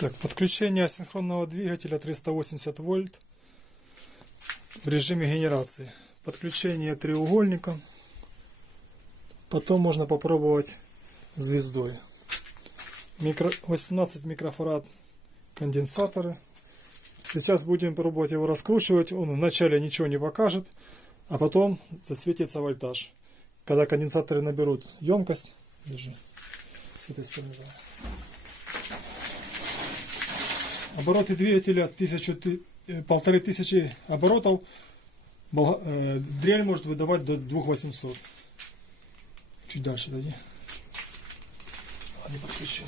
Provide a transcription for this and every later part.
Так, подключение асинхронного двигателя 380 вольт в режиме генерации. Подключение треугольником. Потом можно попробовать звездой. 18 микрофарад конденсаторы. Сейчас будем пробовать его раскручивать. Он вначале ничего не покажет, а потом засветится вольтаж. Когда конденсаторы наберут емкость, держи, с этой стороны. Обороты двигателя 1500 оборотов. Дрель может выдавать до 2800. Чуть дальше дойди. Не подключил.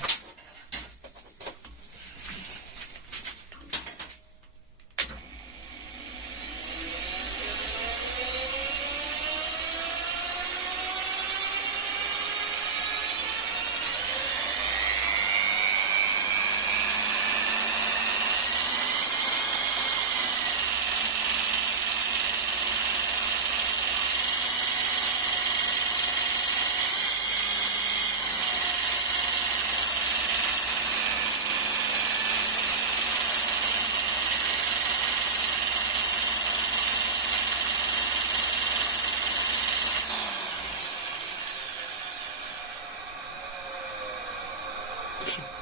Хорошо.